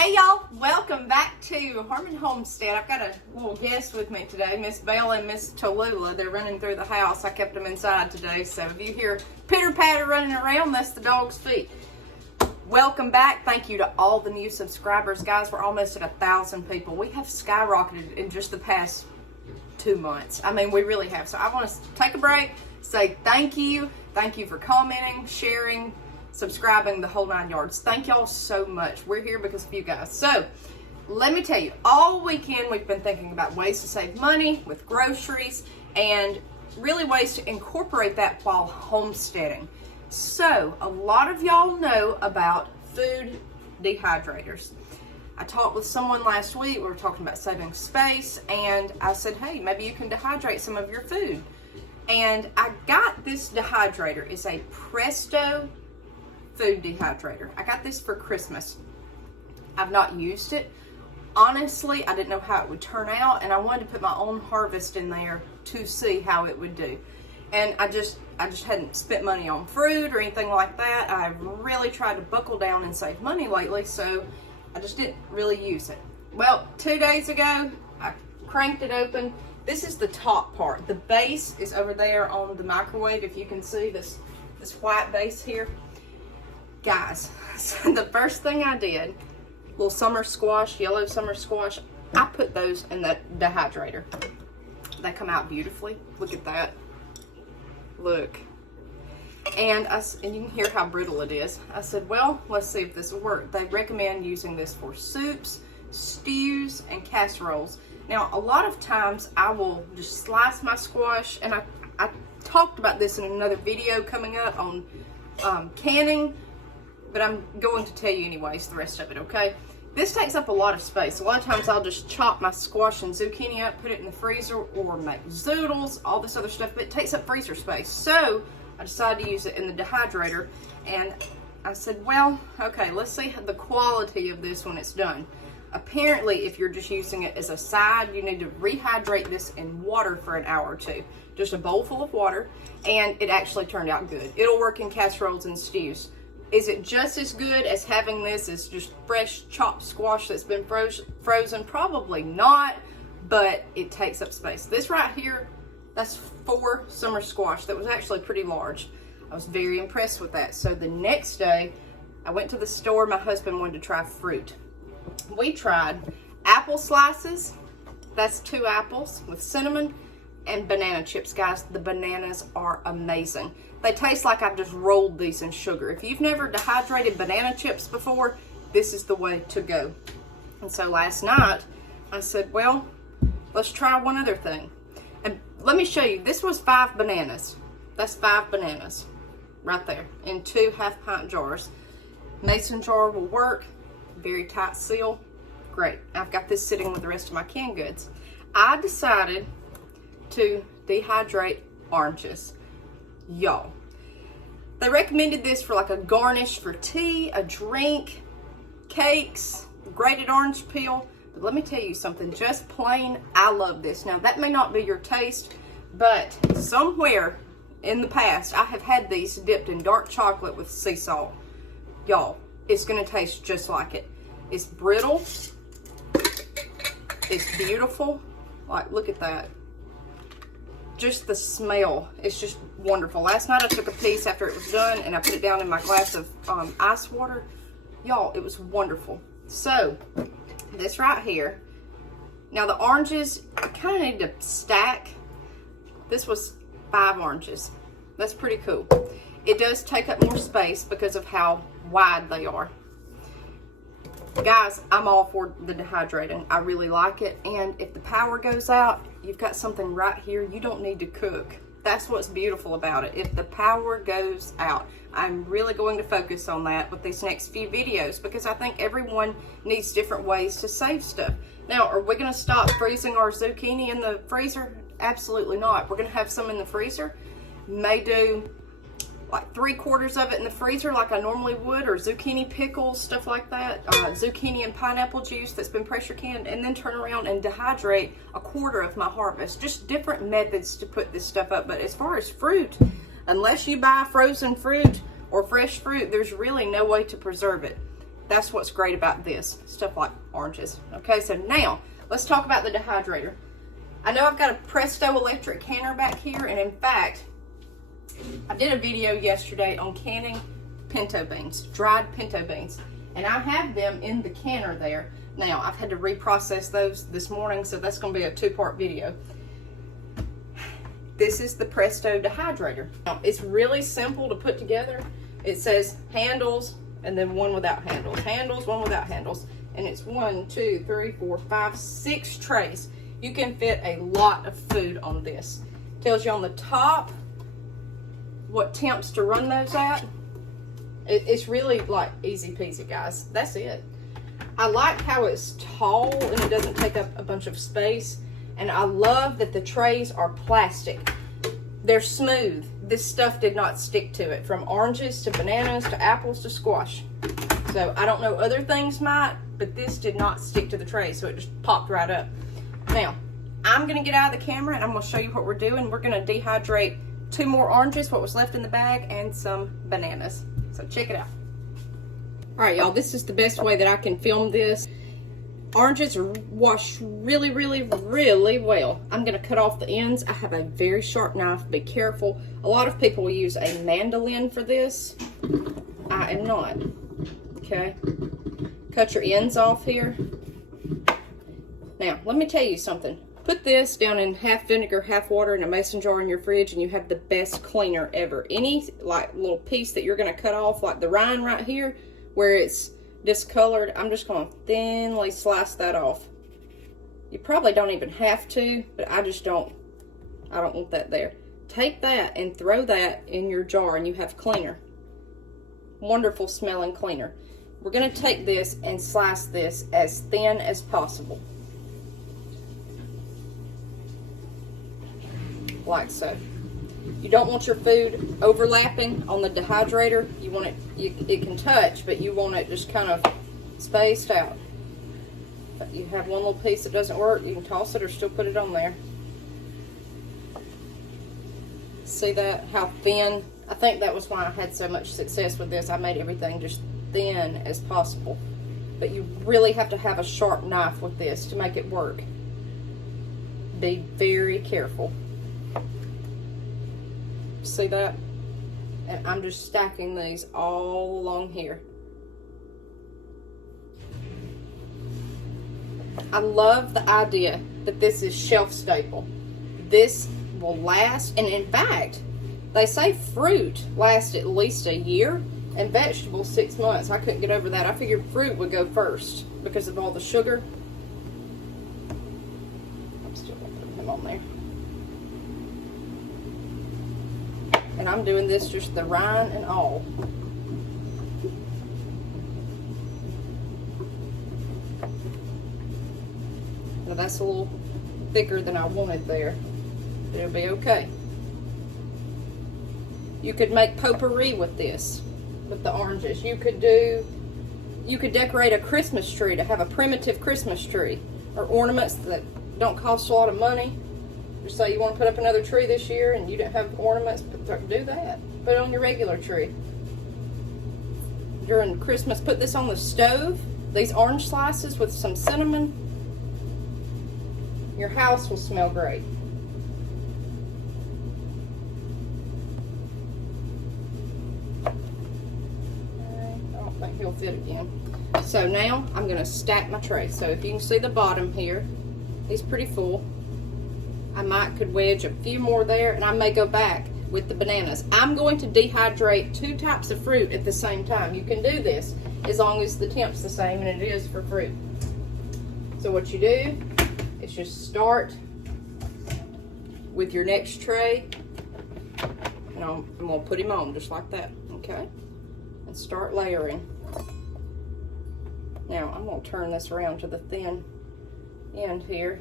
Hey y'all, welcome back to Harmon Homestead. I've got a little guest with me today, Miss Bella and Miss Tallulah. They're running through the house. I kept them inside today, so if you hear pitter-patter running around, that's the dog's feet. Welcome back. Thank you to all the new subscribers. Guys, we're almost at 1,000 people. We have skyrocketed in just the past 2 months. I mean, we really have. So I want to take a break, say thank you. Thank you for commenting, sharing, subscribing, the whole 9 yards. Thank y'all so much. We're here because of you guys. So let me tell you, all weekend we've been thinking about ways to save money with groceries and really ways to incorporate that while homesteading. So a lot of y'all know about food dehydrators. I talked with someone last week. We were talking about saving space, and I said, hey, maybe you can dehydrate some of your food. And I got this dehydrator. It's a Presto food dehydrator. I got this for Christmas. I've not used it. Honestly, I didn't know how it would turn out, and I wanted to put my own harvest in there to see how it would do. And I just hadn't spent money on fruit or anything like that. I've really tried to buckle down and save money lately, so I just didn't really use it. Well, 2 days ago, I cranked it open. This is the top part. The base is over there on the microwave. If you can see this white base here. Guys, so the first thing I did, little summer squash, yellow summer squash, I put those in the dehydrator. They come out beautifully. Look at that. Look. And you can hear how brittle it is. I said, well, let's see if this will work. They recommend using this for soups, stews, and casseroles. Now, a lot of times I will just slice my squash, and I talked about this in another video coming up on canning, but I'm going to tell you anyways the rest of it, okay? This takes up a lot of space. A lot of times I'll just chop my squash and zucchini up, put it in the freezer, or make zoodles, all this other stuff, but it takes up freezer space. So I decided to use it in the dehydrator, and I said, well, okay, let's see the quality of this when it's done. Apparently, if you're just using it as a side, you need to rehydrate this in water for an hour or two. Just a bowl full of water, and it actually turned out good. It'll work in casseroles and stews. Is it just as good as having this as just fresh chopped squash that's been frozen? Probably not, but it takes up space. This right here, that's 4 summer squash. That was actually pretty large. I was very impressed with that. So the next day, I went to the store. My husband wanted to try fruit. We tried apple slices. That's 2 apples with cinnamon and banana chips. Guys, the bananas are amazing. They taste like I've just rolled these in sugar. If you've never dehydrated banana chips before, this is the way to go. And so last night, I said, well, let's try one other thing. And let me show you. This was 5 bananas. That's 5 bananas right there in 2 half-pint jars. Mason jar will work. Very tight seal. Great. I've got this sitting with the rest of my canned goods. I decided to dehydrate oranges. Y'all, they recommended this for like a garnish for tea, a drink, cakes, grated orange peel. But let me tell you something, just plain, I love this. Now, that may not be your taste, but somewhere in the past, I have had these dipped in dark chocolate with sea salt. Y'all, it's gonna taste just like it. It's brittle, it's beautiful. Like, look at that. Just the smell, it's just wonderful. Last night I took a piece after it was done and I put it down in my glass of ice water. Y'all, it was wonderful. So, this right here. Now the oranges, I kind of need to stack. This was 5 oranges. That's pretty cool. It does take up more space because of how wide they are. Guys, I'm all for the dehydrating. I really like it. And if the power goes out, you've got something right here. You don't need to cook. That's what's beautiful about it. If the power goes out, I'm really going to focus on that with these next few videos because I think everyone needs different ways to save stuff. Now, are we going to stop freezing our zucchini in the freezer? Absolutely not. We're going to have some in the freezer. May do like 3/4 of it in the freezer like I normally would, or zucchini pickles, stuff like that. Zucchini and pineapple juice that's been pressure canned, and then turn around and dehydrate 1/4 of my harvest. Just different methods to put this stuff up. But as far as fruit, unless you buy frozen fruit or fresh fruit, there's really no way to preserve it. That's what's great about this, stuff like oranges. Okay, so now let's talk about the dehydrator. I know I've got a Presto electric canner back here, and in fact, I did a video yesterday on canning pinto beans, dried pinto beans, and I have them in the canner there. Now, I've had to reprocess those this morning, so that's going to be a two-part video. This is the Presto Dehydrator. Now, it's really simple to put together. It says handles, and then one without handles. Handles, one without handles. And it's 1, 2, 3, 4, 5, 6 trays. You can fit a lot of food on this. Tells you on the top what temps to run those at. It's really like easy peasy, guys. That's it. I like how it's tall and it doesn't take up a bunch of space. And I love that the trays are plastic. They're smooth. This stuff did not stick to it. From oranges to bananas to apples to squash. So I don't know, other things might, but this did not stick to the tray, so it just popped right up. Now, I'm gonna get out of the camera and I'm gonna show you what we're doing. We're gonna dehydrate 2 more oranges, what was left in the bag, and some bananas. So check it out. All right, y'all, this is the best way that I can film this. Oranges are washed really, really, really well. I'm gonna cut off the ends. I have a very sharp knife, be careful. A lot of people will use a mandolin for this. I am not, okay? Cut your ends off here. Now, let me tell you something. Put this down in half vinegar, half water in a mason jar in your fridge, and you have the best cleaner ever. Any like little piece that you're gonna cut off, like the rind right here, where it's discolored, I'm just gonna thinly slice that off. You probably don't even have to, but I don't want that there. Take that and throw that in your jar and you have cleaner. Wonderful smelling cleaner. We're gonna take this and slice this as thin as possible. Like so. You don't want your food overlapping on the dehydrator. You want it, it can touch, but you want it just kind of spaced out. But you have one little piece that doesn't work, you can toss it or still put it on there. See that, how thin? I think that was why I had so much success with this. I made everything just thin as possible. But you really have to have a sharp knife with this to make it work. Be very careful. See that? And I'm just stacking these all along here. I love the idea that this is shelf stable. This will last, and in fact, they say fruit lasts at least a year and vegetables 6 months. I couldn't get over that. I figured fruit would go first because of all the sugar. I'm still gonna put him on there. And I'm doing this just the rind and all. Now that's a little thicker than I wanted there, but it'll be okay. You could make potpourri with this, with the oranges. You could decorate a Christmas tree to have a primitive Christmas tree, or ornaments that don't cost a lot of money. Just say you want to put up another tree this year and you don't have ornaments, do that. Put it on your regular tree. During Christmas, put this on the stove. These orange slices with some cinnamon. Your house will smell great. I don't think he'll fit again. So now I'm going to stack my tray. So if you can see the bottom here, he's pretty full. I could wedge a few more there, and I may go back with the bananas. I'm going to dehydrate 2 types of fruit at the same time. You can do this as long as the temp's the same, and it is for fruit. So what you do is just start with your next tray, and I'm going to put him on just like that, okay? And start layering. Now I'm going to turn this around to the thin end here.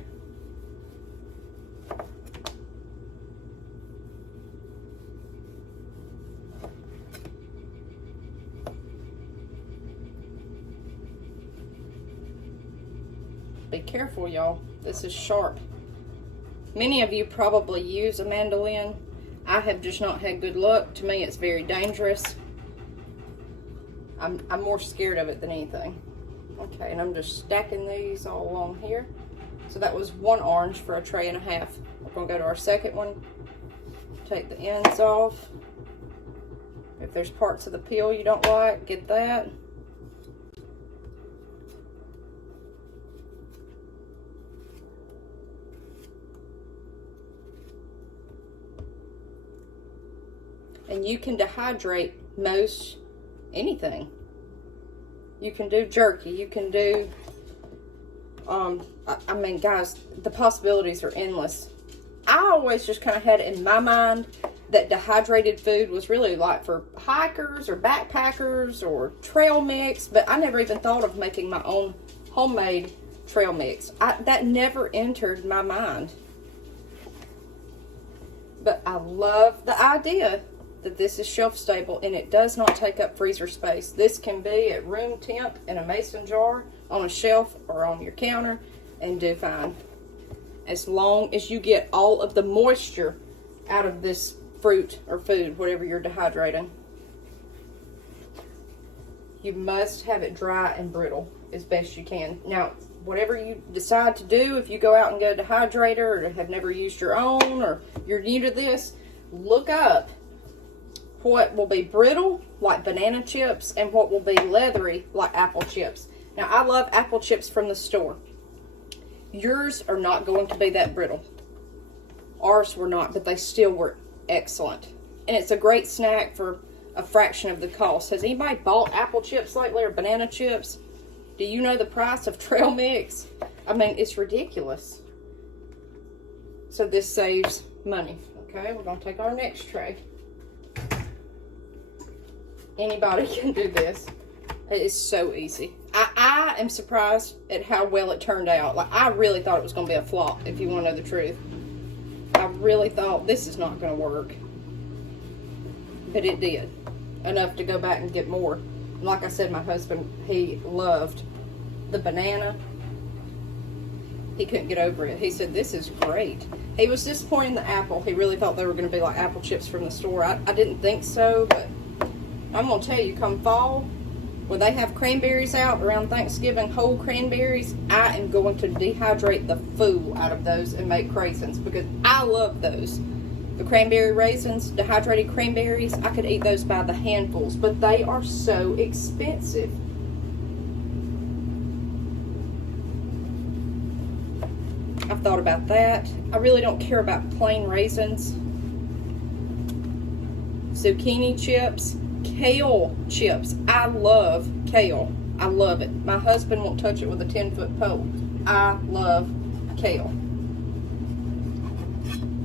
Be careful, y'all. This is sharp. Many of you probably use a mandolin. I have just not had good luck. To me, it's very dangerous. I'm more scared of it than anything. Okay, and I'm just stacking these all along here. So that was 1 orange for a tray and a half. We're gonna go to our second one. Take the ends off. If there's parts of the peel you don't like, get that. And you can dehydrate most anything. You can do jerky, you can do, I mean, guys, the possibilities are endless. I always just kind of had it in my mind that dehydrated food was really like for hikers or backpackers or trail mix, but I never even thought of making my own homemade trail mix. That never entered my mind. But I love the idea that this is shelf stable and it does not take up freezer space. This can be at room temp in a mason jar on a shelf or on your counter and do fine. As long as you get all of the moisture out of this fruit or food, whatever you're dehydrating. You must have it dry and brittle as best you can. Now, whatever you decide to do, if you go out and get a dehydrator or have never used your own or you're new to this, look up what will be brittle, like banana chips, and what will be leathery, like apple chips. Now, I love apple chips from the store. Yours are not going to be that brittle. Ours were not, but they still were excellent. And it's a great snack for a fraction of the cost. Has anybody bought apple chips lately or banana chips? Do you know the price of trail mix? I mean, it's ridiculous. So this saves money. Okay, we're going to take our next tray. Anybody can do this. It is so easy. I am surprised at how well it turned out. Like, I really thought it was going to be a flop, if you want to know the truth. I really thought this is not going to work. But it did. Enough to go back and get more. Like I said, my husband, he loved the banana. He couldn't get over it. He said, this is great. He was disappointed in the apple. He really thought they were going to be like apple chips from the store. I didn't think so, but I'm going to tell you, come fall, when they have cranberries out around Thanksgiving, whole cranberries, I am going to dehydrate the fool out of those and make craisins because I love those. The cranberry raisins, dehydrated cranberries, I could eat those by the handfuls, but they are so expensive. I've thought about that. I really don't care about plain raisins. Zucchini chips. Kale chips. I love kale. I love it. My husband won't touch it with a 10-foot pole. I love kale.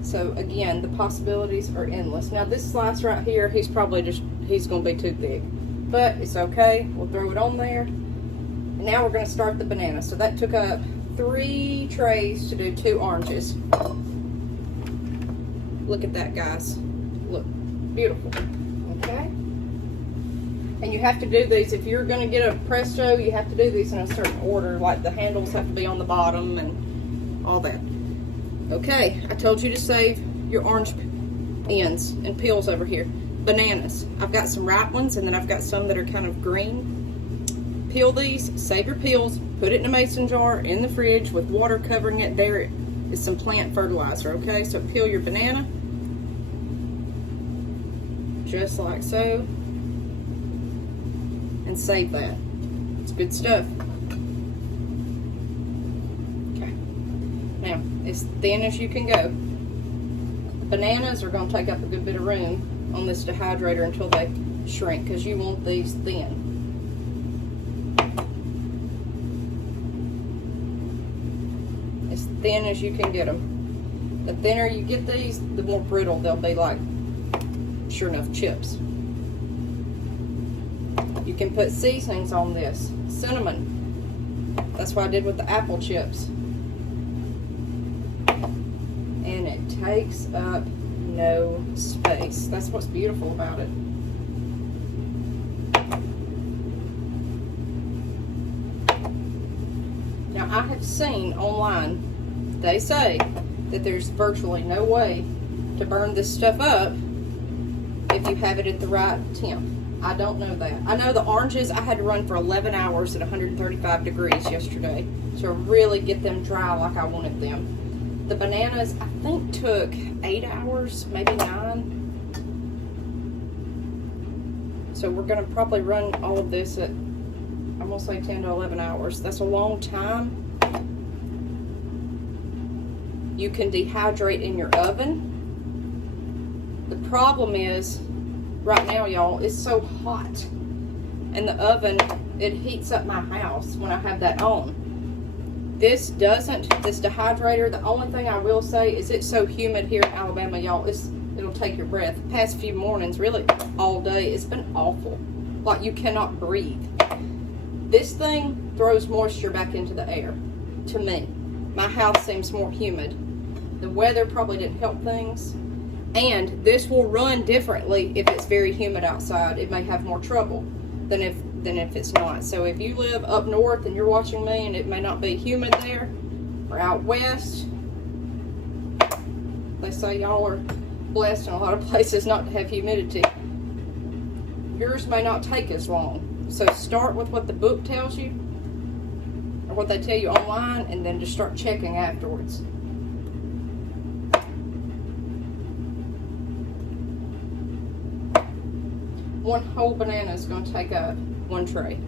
So again, the possibilities are endless. Now this slice right here, he's going to be too thick. But it's okay. We'll throw it on there. And now we're going to start the banana. So that took up 3 trays to do 2 oranges. Look at that, guys. Look. Beautiful. Okay. And you have to do these, if you're going to get a Presto, you have to do these in a certain order, like the handles have to be on the bottom and all that. Okay, I told you to save your orange ends and peels over here. Bananas. I've got some ripe ones and then I've got some that are kind of green. Peel these, save your peels, put it in a mason jar in the fridge with water covering it. There is some plant fertilizer, okay? So peel your banana, just like so. And save that. It's good stuff. Okay. Now, as thin as you can go. Bananas are going to take up a good bit of room on this dehydrator until they shrink because you want these thin. As thin as you can get them. The thinner you get these, the more brittle they'll be, like, sure enough, chips. You can put seasonings on this. Cinnamon. That's what I did with the apple chips. And it takes up no space. That's what's beautiful about it. Now, I have seen online, they say that there's virtually no way to burn this stuff up if you have it at the right temp. I don't know that. I know the oranges I had to run for 11 hours at 135 degrees yesterday to really get them dry like I wanted them. The bananas I think took 8 hours, maybe 9. So we're gonna probably run all of this at, I'm gonna say 10 to 11 hours. That's a long time. You can dehydrate in your oven. The problem is, right now, y'all, it's so hot. And the oven, it heats up my house when I have that on. This dehydrator, the only thing I will say is it's so humid here in Alabama, y'all, it'll take your breath. The past few mornings, really all day, it's been awful. Like you cannot breathe. This thing throws moisture back into the air, to me. My house seems more humid. The weather probably didn't help things. And this will run differently if it's very humid outside. It may have more trouble than if it's not. So if you live up north and you're watching me and it may not be humid there, or out west, they say y'all are blessed in a lot of places not to have humidity. Yours may not take as long. So start with what the book tells you, or what they tell you online, and then just start checking afterwards. One whole banana is going to take up one tray.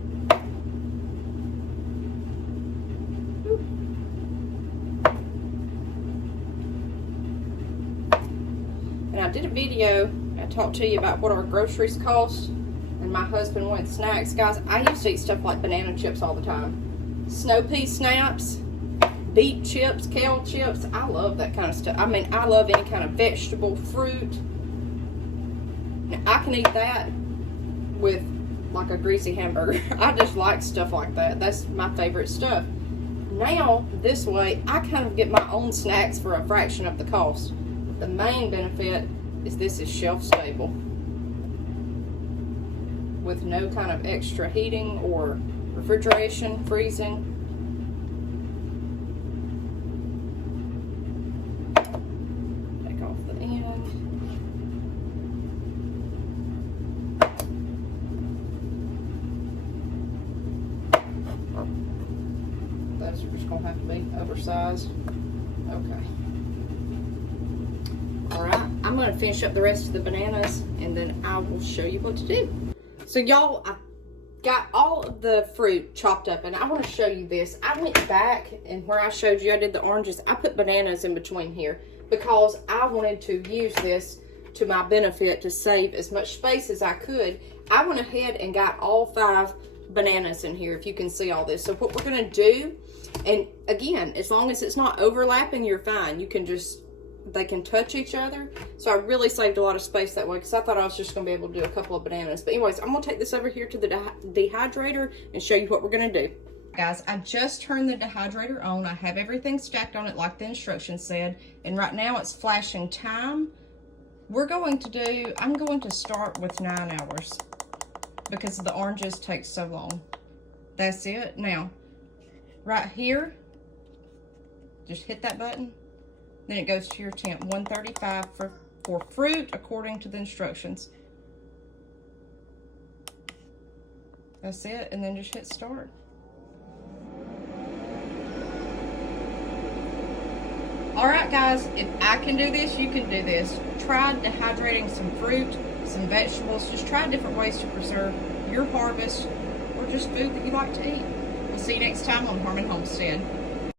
And I did a video, I talked to you about what our groceries cost, and my husband wanted snacks. Guys, I used to eat stuff like banana chips all the time. Snow pea snaps, beet chips, kale chips. I love that kind of stuff. I mean, I love any kind of vegetable, fruit. Now, I can eat that with like a greasy hamburger. I just like stuff like that. That's my favorite stuff. Now, this way, I kind of get my own snacks for a fraction of the cost. The main benefit is this is shelf stable with no kind of extra heating or refrigeration, freezing. Take off the end. Those are just gonna have to be oversized. Okay. All right, I'm gonna finish up the rest of the bananas and then I will show you what to do. So y'all, I got all of the fruit chopped up and I want to show you this. I went back and where I showed you I did the oranges, I put bananas in between here because I wanted to use this to my benefit to save as much space as I could. I went ahead and got all 5 bananas in here, if you can see all this. So what we're gonna do, and again, as long as it's not overlapping, you're fine. You can just, they can touch each other. So I really saved a lot of space that way because I thought I was just gonna be able to do a couple of bananas. But anyways, I'm gonna take this over here to the dehydrator and show you what we're gonna do. Guys, I just turned the dehydrator on. I have everything stacked on it like the instructions said. And right now it's flashing time. I'm going to start with 9 hours because the oranges take so long. That's it. Now, right here, just hit that button. Then it goes to your temp, 135 for fruit according to the instructions. That's it, and then just hit start. All right, guys, if I can do this, you can do this. Try dehydrating some fruit, some vegetables. Just try different ways to preserve your harvest or just food that you like to eat. We'll see you next time on Harmon Homestead.